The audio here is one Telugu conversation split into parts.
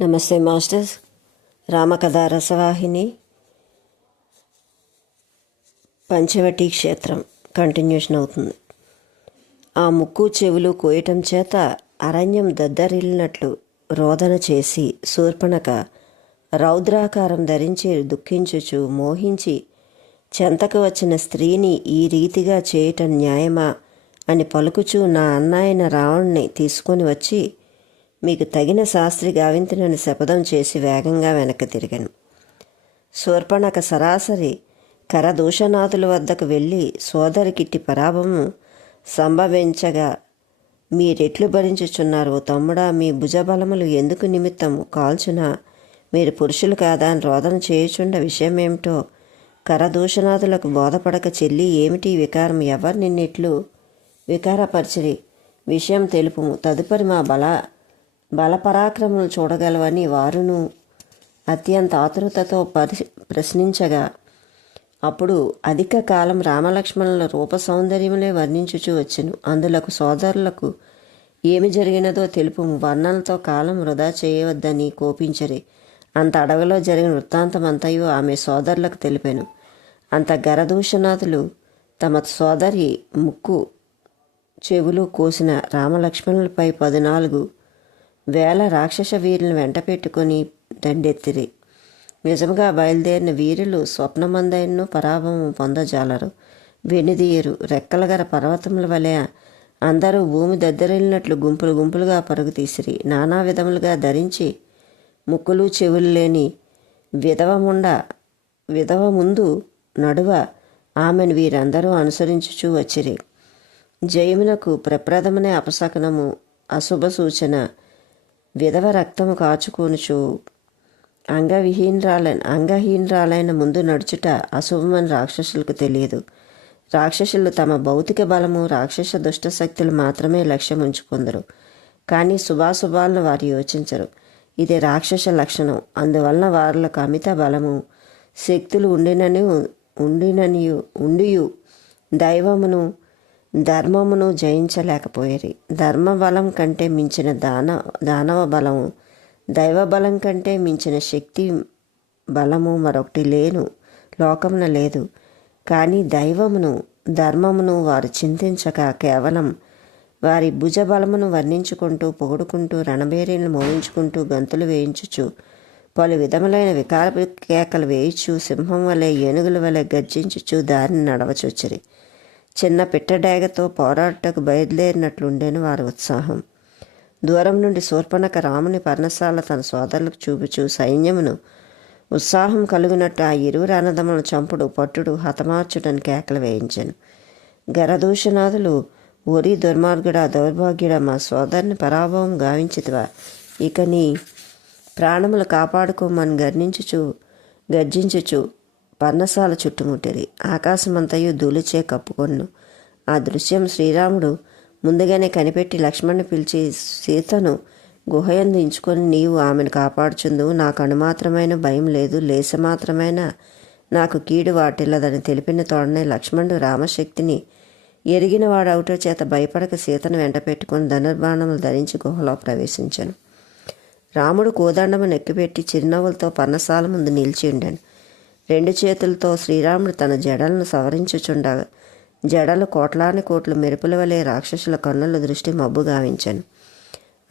నమస్తే మాస్టర్స్. రామకథా రసవాహిని. పంచవటి క్షేత్రం కంటిన్యూషన్ అవుతుంది. ఆ ముక్కు చెవులు కోయటం చేత అరణ్యం దద్దరిల్లినట్లు రోదన చేసి శూర్పణక రౌద్రాకారం ధరించి దుఃఖించుచు మోహించి చెంతకు వచ్చిన స్త్రీని ఈ రీతిగా చేయటం న్యాయమా అని పలుకుచూ నా అన్నాయన రావణ్ణి తీసుకొని వచ్చి మీకు తగిన శాస్త్రి గావింతినని శపథం చేసి వేగంగా వెనక్కి తిరిగాను. శూర్పణక సరాసరి కరదూషణాథుల వద్దకు వెళ్ళి సోదరికిట్టి పరాభము సంభవించగా మీరెట్లు భరించుచున్నారు? తమ్ముడా మీ భుజబలములు ఎందుకు నిమిత్తము? కాల్చున మీరు పురుషులు కాదా అని రోదన చేయుచుండ విషయమేమిటో కరదూషణాదులకు బోధపడక చెల్లి ఏమిటి వికారం? ఎవరు నిన్నెట్లు వికారపరిచిరి? విషయం తెలుపుము. తదుపరి మా బల బలపరాక్రమలు చూడగలవని వారును అత్యంత ఆతురతతో పరి ప్రశ్నించగా అప్పుడు అధిక కాలం రామలక్ష్మణుల రూప సౌందర్యములే వర్ణించుచూ వచ్చెను. అందులకు సోదరులకు ఏమి జరిగినదో తెలుపు వర్ణనలతో కాలం వృధా చేయవద్దని కోపించరే. అంత అడవిలో జరిగిన వృత్తాంతమంతయు ఆమె సోదరులకు తెలిపాను. అంత గరదూషణాథులు తమ సోదరి ముక్కు చెవులు కోసిన రామలక్ష్మణులపై పద్నాలుగు వేల రాక్షస వీరులను వెంట పెట్టుకొని దండెత్తిరి. నిజముగా బయలుదేరిన వీరులు స్వప్నమందైనను పరాభవం పొందజాలరు. వెనుదీయరు రెక్కలగర పర్వతముల వలె అందరూ భూమి దద్దరిల్లినట్లు గుంపులు గుంపులుగా పరుగు తీసిరి. నానా విధములుగా ధరించి ముక్కులు చెవులు లేని విధవముండ విధవ ముందు నడువ ఆమెను వీరందరూ అనుసరించుచూ వచ్చిరి. జయమునకు ప్రప్రథమనే అపశకనము అశుభ సూచన. విధవ రక్తము కాచుకొనుచు అంగవిహీనరాలైన అంగహీనరాలైన ముందు నడుచుట అశుభమని రాక్షసులకు తెలియదు. రాక్షసులు తమ భౌతిక బలము రాక్షస దుష్ట శక్తులు మాత్రమే లక్ష్యం ఉంచుకుందరు కానీ శుభాశుభాలను వారు యోచించరు. ఇది రాక్షస లక్షణం. అందువలన వారులకు అమిత బలము శక్తులు ఉండినని ఉండిననియు ఉండియు దైవమును ధర్మమును జయించలేకపోయేరి. ధర్మ బలం కంటే మించిన దాన దానవ బలము దైవ బలం కంటే మించిన శక్తి బలము మరొకటి లేను లోకమున లేదు. కానీ దైవమును ధర్మమును వారు చింతించక కేవలం వారి భుజబలమును వర్ణించుకుంటూ పొగుడుకుంటూ రణబేరీలను మోహించుకుంటూ గంతులు వేయించుచు పలు విధములైన వికార కేకలు వేయిచు సింహం వలె ఏనుగుల వలె గర్జించుచు దారిని నడవచొచ్చిరి చిన్న పిట్టడేగతో పోరాటకు బయలుదేరినట్లుండేను వారి ఉత్సాహం. దూరం నుండి శూర్పణక రాముని పర్ణశాల తన సోదరులకు చూపుచూ సైన్యమును ఉత్సాహం కలుగునట్టు ఆ ఇరువురు అన్నదమ్ములను చంపుడు పట్టుడు హతమార్చుడని కేకలు వేయించాను. గరదూషణాదులు ఒరి దుర్మార్గుడా దౌర్భాగ్యుడా మా సోదరుని పరాభవం గావించితివా. ఇక నీ ప్రాణములు కాపాడుకోమని గర్ణించుచు గర్జించుచు పర్ణశాల చుట్టుముట్టిరి ఆకాశమంతయు ధూళిచే కప్పుకొన్ను. ఆ దృశ్యం శ్రీరాముడు ముందుగానే కనిపెట్టి లక్ష్మణ్ని పిలిచి సీతను గుహయందు ఎంచుకొని నీవు ఆమెను కాపాడుచుందువు. నాకు అణుమాత్రమైన భయం లేదు. లేసమాత్రమైన నాకు కీడు వాటిల్లదని తెలిపిన తోడనే లక్ష్మణుడు రామశక్తిని ఎరిగిన వాడవుట చేత భయపడక సీతను వెంట పెట్టుకుని ధనుర్బాణములు ధరించి గుహలో ప్రవేశించాను. రాముడు కోదండము నెక్కిపెట్టి చిరునవ్వులతో పర్ణశాల ముందు నిలిచి ఉండాను. రెండు చేతులతో శ్రీరాముడు తన జడలను సవరించుచుండగా జడలు కోట్లాని కోట్లు మెరుపుల వలె రాక్షసుల కన్నుల దృష్టి మబ్బు గావించాను.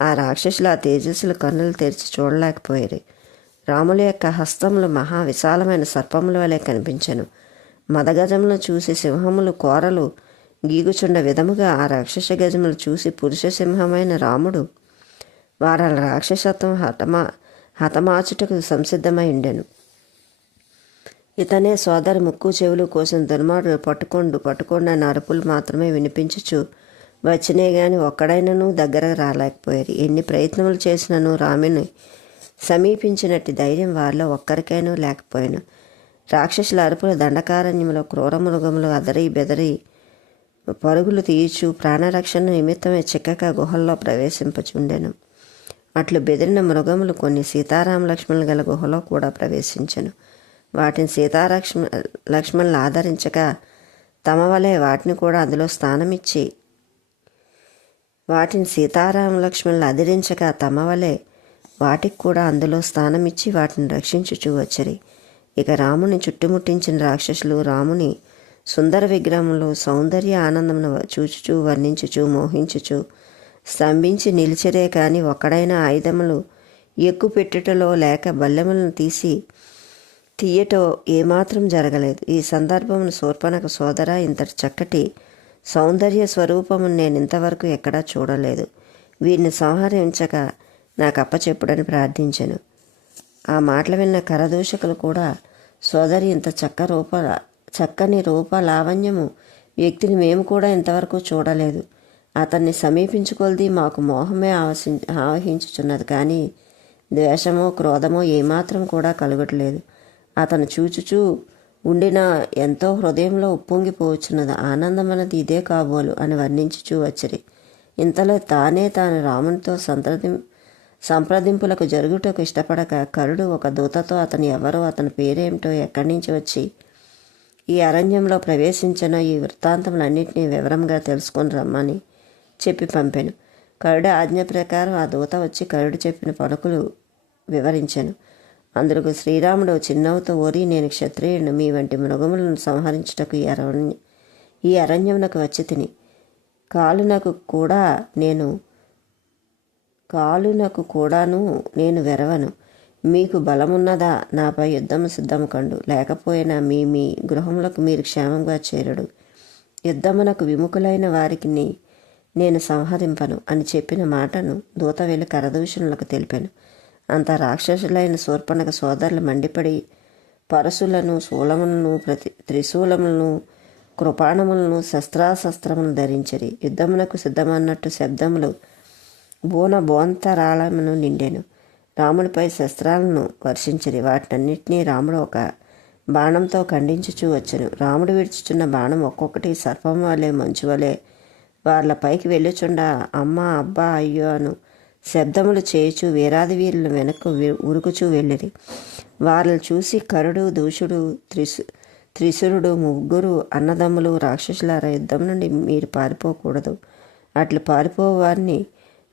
ఆ రాక్షసులు ఆ తేజస్సుల కన్నులు తెరిచి చూడలేకపోయారు రాముల యొక్క హస్తములు మహా విశాలమైన సర్పముల వలె కనిపించను. మదగజములను చూసి సింహములు కోరలు గీగుచుండ విధముగా ఆ రాక్షస గజములు చూసి పురుష సింహమైన రాముడు వార రాక్షసత్వం హతమా హతమాచుటకు సంసిద్ధమై ఉండెను. ఇతనే సోదరి ముక్కు చెవులు కోసం దుర్మార్గుడు పట్టుకోండు పట్టుకోండు అన్న అరుపులు మాత్రమే వినిపించుచు వచ్చినే గాని ఒక్కడైనను దగ్గర రాలేకపోయారు. ఎన్ని ప్రయత్నములు చేసినను రాముని సమీపించినట్టు ధైర్యం వారిలో ఒక్కరికైనా లేకపోయాను. రాక్షసుల అరుపుల దండకారణ్యంలో క్రూర మృగములు అదరి బెదరి పరుగులు తీయచు ప్రాణరక్షణ నిమిత్తమే చిక్కక గుహల్లో ప్రవేశింపచుండెను. అట్లు బెదిరిన మృగములు కొన్ని సీతారామ లక్ష్మణులు గల గుహలో కూడా ప్రవేశించను. వాటిని సీతాలక్ష్మ లక్ష్మణులు ఆదరించక తమ వలె వాటిని కూడా అందులో స్థానమిచ్చి వాటిని సీతారామ లక్ష్మణులు అదిరించక తమ వలె వాటికి కూడా అందులో స్థానమిచ్చి వాటిని రక్షించుచూ వచ్చరి. ఇక రాముని చుట్టుముట్టించిన రాక్షసులు రాముని సుందర విగ్రహంలో సౌందర్య ఆనందమును చూచుచూ వర్ణించుచూ మోహించుచూ స్తంభించి నిలిచిరే కాని ఒక్కడైన ఆయుధములు ఎక్కుపెట్టుటలో లేక బల్లెములను తీసి తీయటో ఏమాత్రం జరగలేదు. ఈ సందర్భమును శూర్పణకు సోదర ఇంతటి చక్కటి సౌందర్య స్వరూపమును నేను ఇంతవరకు ఎక్కడా చూడలేదు. వీరిని సంహరించక నాకు అప్పచెప్పుడని ప్రార్థించాను. ఆ మాటలు విన్న కరదూషకులు కూడా సోదరి ఇంత చక్క రూప చక్కని రూప లావణ్యము వ్యక్తిని మేము కూడా ఇంతవరకు చూడలేదు. అతన్ని సమీపించుకొలది మాకు మోహమే ఆవసి ఆవహించుచున్నది. కానీ ద్వేషమో క్రోధమో ఏమాత్రం కూడా కలగట్లేదు. అతను చూచుచూ ఉండిన ఎంతో హృదయంలో ఉప్పొంగిపోవచ్చున్నది. ఆనందమన్నది ఇదే కాబోలు అని వర్ణించుచూ వచ్చిరి. ఇంతలో తానే తాను రామునితో సంప్రదిం సంప్రదింపులకు జరుగుటకు ఇష్టపడక కరుడు ఒక దూతతో అతను ఎవరో అతని పేరేమిటో ఎక్కడి నుంచి వచ్చి ఈ అరణ్యంలో ప్రవేశించిన ఈ వృత్తాంతములన్నింటినీ వివరంగా తెలుసుకొని రమ్మని చెప్పి పంపాను. కరుడు ఆజ్ఞ ప్రకారం ఆ దూత వచ్చి కరుడు చెప్పిన పలుకులు వివరించాను. అందుకు శ్రీరాముడు చిన్నవుతో ఓరి నేను క్షత్రియుడు మీ వంటి మృగములను సంహరించుటకు ఈ అరణ్య ఈ అరణ్యమునకు వచ్చి తిని. కాలునకు కూడా నేను కాలునకు కూడాను నేను వెరవను. మీకు బలమున్నదా? నాపై యుద్ధము సిద్ధము కండు. లేకపోయినా మీ మీ గృహములకు మీరు క్షేమంగా చేరడు. యుద్ధమునకు విముఖులైన వారికి నేను సంహరింపను అని చెప్పిన మాటను దూత వెళ్ళి కరదూషణులకు తెలిపాను. అంత రాక్షసులైన శూర్పణక సోదరులు మండిపడి పరశులను శూలములను ప్రతి త్రిశూలములను కృపాణములను శస్త్రాశస్త్రములు ధరించరి. యుద్ధమునకు సిద్ధమన్నట్టు శబ్దములు బోన బోంతరాళమును నిండెను. రాముడిపై శస్త్రాలను వర్షించరి. వాటినన్నింటినీ రాముడు ఒక బాణంతో ఖండించుచూ వచ్చెను. రాముడు విడుచుచున్న బాణం ఒక్కొక్కటి సర్పం వలె మంచు వలె వాళ్ళ పైకి వెళ్ళుచుండా అమ్మ అబ్బా అయ్యో అను శబ్దములు చేయుచు వీరాది వీరులు వెనక్కు ఉరుకుచూ వెళ్ళిరి. వాళ్ళని చూసి కరుడు దూషుడు త్రిసు త్రిశురుడు ముగ్గురు అన్నదమ్ములు రాక్షసులారా యుద్ధం నుండి మీరు పారిపోకూడదు. అట్లు పారిపోవారిని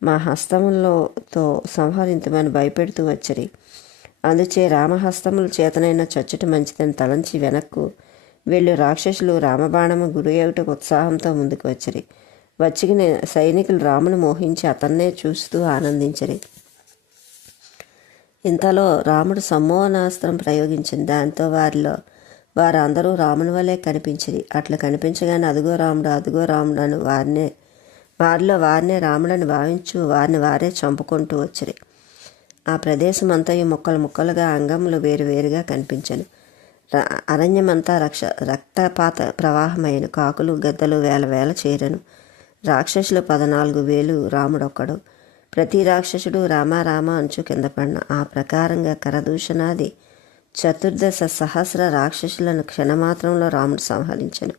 మా హస్తములతో సంహరించమని భయపెడుతూ వచ్చిరి. అందుచే రామహస్తముల చేతనైన చచ్చట మంచిదని తలంచి వెనక్కు వెళ్ళు. రాక్షసులు రామబాణము గురి ఒకటి ఉత్సాహంతో ముందుకు వచ్చిరి. వచ్చిన సైనికులు రామును మోహించి అతన్నే చూస్తూ ఆనందించరి. ఇంతలో రాముడు సమ్మోహనాస్త్రం ప్రయోగించింది. దాంతో వారిలో వారందరూ రాముని వలె కనిపించింది అట్లా కనిపించగానే అదుగో రాముడు అదిగో రాముడు అని వారినే వారిలో వారినే రాముడని భావించు వారిని వారే చంపుకుంటూ వచ్చిరి. ఆ ప్రదేశం అంతా ఈ ముక్కలు ముక్కలుగా అంగములు వేరువేరుగా కనిపించను. అరణ్యమంతా రక్ష రక్తపాత ప్రవాహమైన కాకులు గద్దలు వేల వేల చేరను. రాక్షసులు పద్నాలుగు వేలు రాముడొక్కడు. ప్రతి రాక్షసుడు రామ రామ అంచు కింద పడిన. ఆ ప్రకారంగా కరదూషణాది చతుర్దశ సహస్ర రాక్షసులను క్షణమాత్రంలో రాముడు సంహరించను.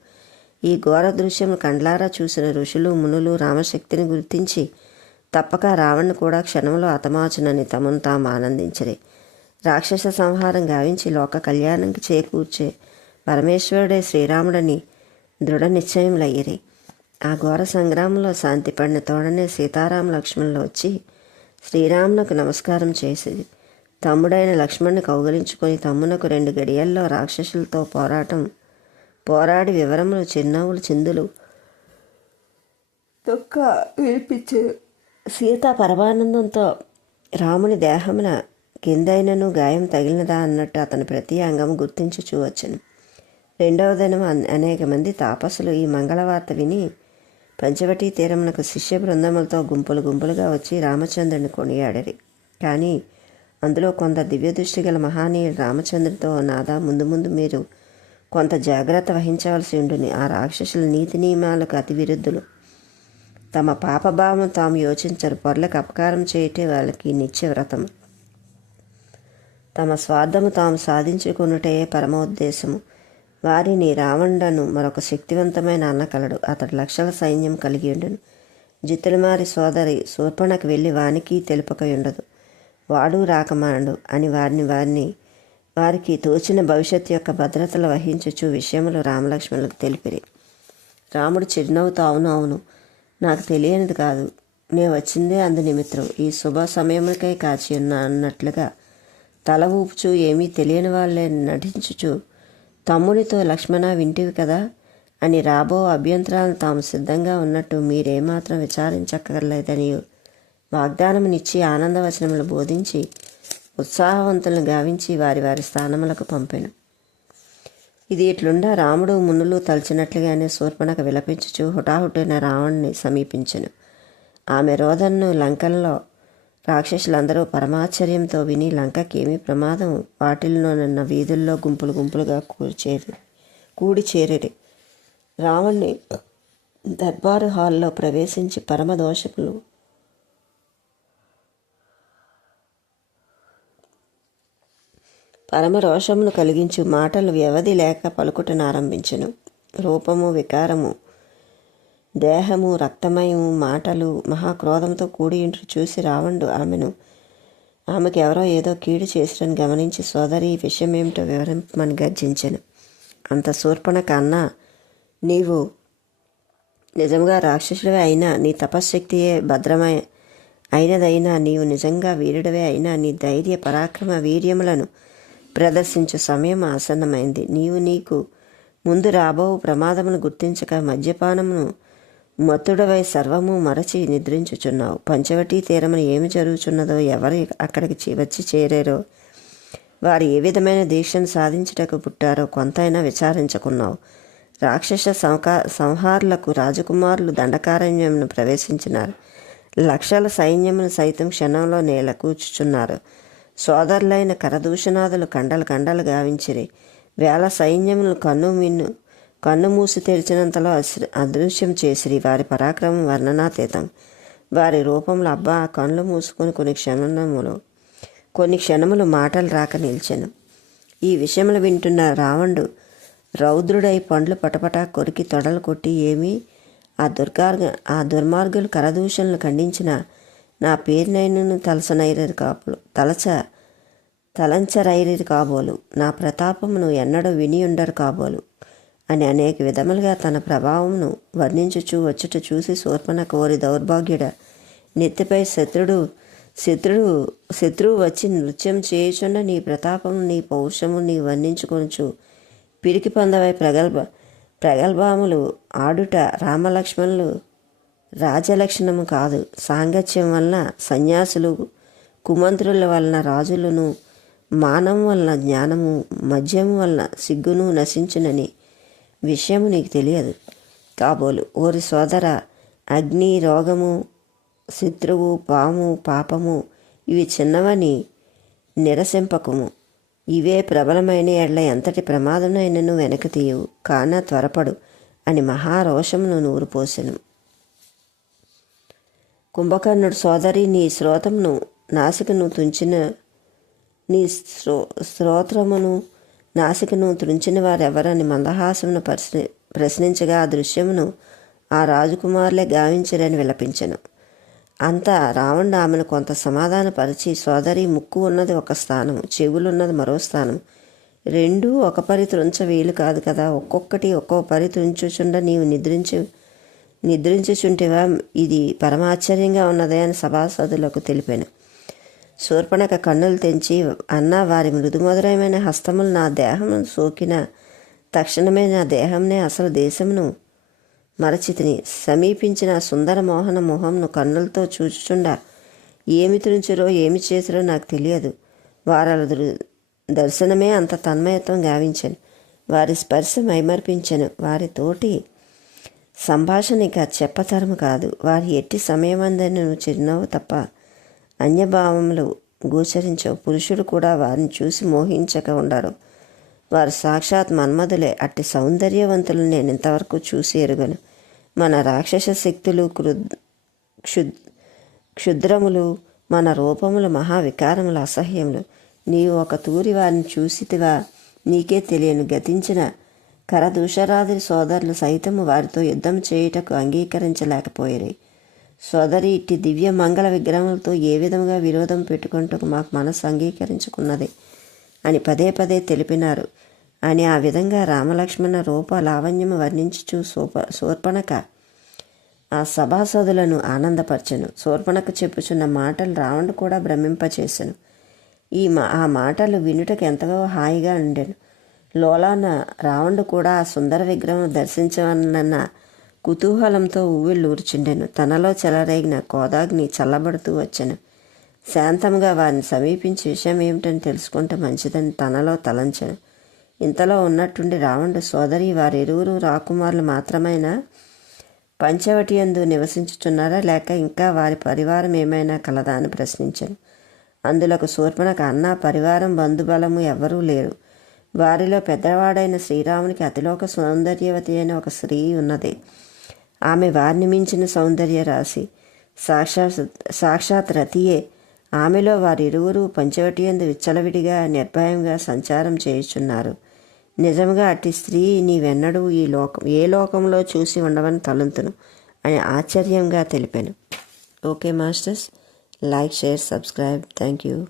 ఈ ఘోర దృశ్యం కండ్లారా చూసిన ఋషులు మునులు రామశక్తిని గుర్తించి తప్పక రావణ్ కూడా క్షణంలో అతమాచునని తమను తాము ఆనందించరే. రాక్షస సంహారం గావించి లోక కళ్యాణంకి చేకూర్చే పరమేశ్వరుడే శ్రీరాముడని దృఢ నిశ్చయములయ్యరే. ఆ ఘోర సంగ్రామంలో శాంతి పడిన తోడనే సీతారామ లక్ష్మణులు వచ్చి శ్రీరామునకు నమస్కారం చేసి తమ్ముడైన లక్ష్మణ్ని కౌగలించుకొని తమ్మునకు రెండు గడియల్లో రాక్షసులతో పోరాటం పోరాడి వివరములు చిన్నవులు చిందులు తొక్క వినిపించారు సీత పరమానందంతో రాముని దేహమున కిందైనను గాయం తగిలినదా అన్నట్టు అతని ప్రతి అంగం గుర్తించి చూవచ్చును రెండవ దినం అనేక మంది తాపసులు ఈ మంగళవార్త విని పంచవటి తీరమునకు శిష్య బృందములతో గుంపులు గుంపులుగా వచ్చి రామచంద్రుని కొనియాడరి. కానీ అందులో కొంత దివ్య దృష్టి గల మహానీయుడు రామచంద్రుడితో నాదా ముందు ముందు మీరు కొంత జాగ్రత్త వహించవలసి ఉండుని. ఆ రాక్షసుల నీతి నియమాలకు అతి విరుద్ధులు. తమ పాపభావం తాము యోచించరు. పొరలకు అపకారం చేయటే వాళ్ళకి నిత్య వ్రతం తమ స్వార్థము తాము సాధించుకున్నటే పరమోద్దేశము. వారిని రావణుడను మరొక శక్తివంతమైన అన్న కలడు అతడు లక్షల సైన్యం కలిగి ఉండును. జిత్తులమారి సోదరి శూర్పణకు వెళ్ళి వానికి తెలుపక ఉండదు. వాడు రాకమాండు అని వారిని వారిని వారికి తోచిన భవిష్యత్తు యొక్క భద్రతలు వహించుచు విషయములు రామలక్ష్మణులకు తెలిపిరి. రాముడు చిరునవ్వుతో అవును అవును. నాకు తెలియనిది కాదు. నే వచ్చిందే అందు నిమిత్తం ఈ శుభ సమయములకై కాచి ఉన్న అన్నట్లుగా తల ఊపుచూ ఏమీ తెలియని వాళ్ళే నటించుచు తమ్ముడితో లక్ష్మణ వింటివి కదా? అని రాబో అభ్యంతరాలను తాము సిద్ధంగా ఉన్నట్టు మీరేమాత్రం విచారించక్కర్లేదని వాగ్దానమునిచ్చి ఆనందవచనములు బోధించి ఉత్సాహవంతులను గావించి వారి వారి స్థానములకు పంపెను. ఇది ఇట్లుండా రాముడు మునులు తలచినట్లుగానే శూర్పణకు విలపించుచు హుటాహుటైన రావణ్ణి సమీపించెను. ఆమె రోదన్ను లంకల్లో రాక్షసులందరూ పరమాశ్చర్యంతో విని లంకకి ప్రమాదం వాటిల్లోనున్న వీధుల్లో గుంపులు గుంపులుగా కూర్చేరి కూడి చేరిరి రావణ్ణి దర్బారు హాల్లో ప్రవేశించి పరమదోషకులు పరమరోషమును కలిగించు మాటలు వ్యవధి లేక పలుకుటనారంభించెను రూపము వికారము దేహము రక్తమయము మాటలు మహాక్రోధంతో కూడి ఇంటి చూసి రావణుడు ఆమెను. ఆమెకు ఎవరో ఏదో కీడు చేసిరని గమనించి సోదరి ఈ విషయం ఏమిటో వివరింపమని గర్జించెను. అంత శూర్పణ కన్నా నీవు నిజంగా రాక్షసుడివే అయినా నీ తపశ్శక్తియే భద్రమై అయినదైనా నీవు నిజంగా వీరుడవే అయినా నీ ధైర్య పరాక్రమ వీర్యములను ప్రదర్శించు సమయం ఆసన్నమైంది. నీవు నీకు ముందు రాబో ప్రమాదమును గుర్తించక మద్యపానమును మత్తుడవై సర్వము మరచి నిద్రించుచున్నావు. పంచవటీ తీరమున ఏమి జరుగుచున్నదో ఎవరు అక్కడికి వచ్చి చేరారో? వారు ఏ విధమైన దీక్షను సాధించుటకు పుట్టారో కొంతైనా విచారించుకున్నావు. రాక్షస సంకా సంహారులకు రాజకుమారులు దండకారణ్యమును ప్రవేశించినారు. లక్షల సైన్యమును సైతం క్షణంలో నేల కూర్చుచున్నారు. సోదరులైన కరదూషణాదులు కండలు కండలు గావించిరి. వేల సైన్యములు కన్ను మిన్ను కన్ను మూసి తెరిచినంతలో అదృశ్యం చేసిరి వారి పరాక్రమం వర్ణనాతీతం. వారి రూపంలో అబ్బా కళ్ళు మూసుకొని కొన్ని క్షణములు కొన్ని క్షణములు మాటలు రాక నిలిచాను. ఈ విషయములు వింటున్న రావణుడు రౌద్రుడై పండ్లు పటపట కొరికి తొడలు కొట్టి ఏమీ ఆ దుర్గార్గ ఆ దుర్మార్గులు కరదూషణలు ఖండించిన నా పేరునైనను తలసనైరరు కాపులు తలచ తలంచరైరి కాబోలు. నా ప్రతాపమును ఎన్నడూ విని ఉండరు కాబోలు. అని అనేక విధములుగా తన ప్రభావమును వర్ణించుచూ వచ్చుట చూసి శూర్పణ కోరి దౌర్భాగ్యుడ నెత్తిపై శత్రుడు శత్రుడు శత్రువు వచ్చి నృత్యం చేయుచున్న నీ ప్రతాపము నీ పౌరుషము నీ వర్ణించుకొనుచు పిరికి పొందవై ప్రగల్భ ప్రగల్భాములు ఆడుట రామలక్ష్మణులు రాజలక్షణము కాదు. సాంగత్యం వలన సన్యాసులు కుమంత్రుల వలన రాజులను మానం వలన జ్ఞానము మద్యము వలన సిగ్గును నశించునని విషయము నీకు తెలియదు. కాబోలు ఓరి సోదర అగ్ని రోగము శత్రువు పాము పాపము ఇవి చిన్నవని నిరసింపకము. ఇవే ప్రబలమైన ఎడ్ల ఎంతటి ప్రమాదమైనను వెనక తీయవు. కాన త్వరపడు అని మహారోషమును నూరుపోసెను కుంభకర్ణుడు సోదరి నీ శ్రోతమును నాసికను తుంచిన నీ శ్రో శ్రోత్రమును నాసికను త్రుంచిన వారెవరని మందహాసమును ప్రశ్ని ప్రశ్నించగా ఆ దృశ్యమును ఆ రాజకుమారులే గావించరని విలపించను. అంతా రావణుడు ఆమెను కొంత సమాధానపరిచి సోదరి ముక్కు ఉన్నది ఒక స్థానం చెవులున్నది మరో స్థానం రెండూ ఒక పరి త్రుంచ వీలు కాదు కదా. ఒక్కొక్కటి ఒక్కో పరి త్రుంచుచుండ నీవు నిద్రించు నిద్రించుచుంటివా? ఇది పరమాశ్చర్యంగా ఉన్నదే అని సభాసదులకు తెలిపాను. శూర్పణక కన్నులు తెంచి అన్న వారి మృదుమధురమైన హస్తములు నా దేహమును సోకిన తక్షణమే నా దేహంనే అసలు దేశమును మరచితిని. సమీపించిన సుందరమోహన సుందర మోహన మొహంను కన్నులతో చూచుచుండా ఏమి తుంచురో ఏమి చేసిరో నాకు తెలియదు. వారల దర్శనమే అంత తన్మయత్వం గావించాను. వారి స్పర్శ మైమర్పించాను. వారి తోటి సంభాషణ ఇక చెప్పతరము కాదు. వారి ఎట్టి సమయమందని నువ్వు చిరునవ్వు తప్ప అన్యభావములు గోచరించవు. పురుషుడు కూడా వారిని చూసి మోహించక ఉండరు వారు సాక్షాత్ మన్మధులే. అట్టి సౌందర్యవంతులు నేను ఇంతవరకు చూసి ఎరుగను. మన రాక్షస శక్తులు కృద్ క్షుద్ క్షుద్రములు మన రూపములు మహావికారములు అసహ్యములు. నీవు ఒక తూరి వారిని చూసితివా? నీకే తెలియను గతించిన కరదూషరాది సోదరులు సైతము వారితో యుద్ధం చేయుటకు అంగీకరించలేకపోయారు. సోదరి ఇట్టి దివ్య మంగళ విగ్రహములతో ఏ విధముగా విరోధం పెట్టుకుంటూ మాకు మనసు అంగీకరించుకున్నది? అని పదే పదే తెలిపినారు. అని ఆ విధంగా రామలక్ష్మణ రూప లావణ్యము వర్ణించుచు సూప శూర్పణక ఆ సభాసదులను ఆనందపరచను. శూర్పణకు చెప్పుచున్న మాటలు రావణుడు కూడా భ్రమింపచేసెను. ఈ మా ఆ మాటలు వినుటకు ఎంతగా హాయిగా ఉండెను. లోలాన రావణుడు కూడా ఆ సుందర విగ్రహం దర్శించవనన్న కుతూహలంతో ఊవిళ్ళూర్చుండెను తనలో చెలరేగిన కోదాగ్ని చల్లబడుతూ వచ్చెను. శాంతంగా వారిని సమీపించి విషయం ఏమిటని తెలుసుకుంటే మంచిదని తనలో తలంచెను. ఇంతలో ఉన్నట్టుండి రావణుడు సోదరి వారిరువురు రాకుమారులు మాత్రమైనా పంచవటి యందు నివసించుచున్నారా? లేక ఇంకా వారి పరివారం ఏమైనా కలదా అని ప్రశ్నించాను. అందులకు శూర్పణకు అన్న పరివారం బంధుబలము ఎవ్వరూ లేరు. వారిలో పెద్దవాడైన శ్రీరామునికి అతిలోక సౌందర్యవతి అయిన ఒక స్త్రీ ఉన్నది. ఆమె వారిని మించిన సౌందర్య రాశి. సాక్షాత్ సాక్షాత్ రతియే ఆమెలో వారిరువురు పంచవటి ఎందు విచ్చలవిడిగా నిర్భయంగా సంచారం చేయుచున్నారు. నిజంగా అట్టి స్త్రీ నీవెన్నడూ ఈ లోకం ఏ లోకంలో చూసి ఉండవని తలంతును అని ఆశ్చర్యంగా తెలిపాను. Okay masters like share subscribe. Thank you.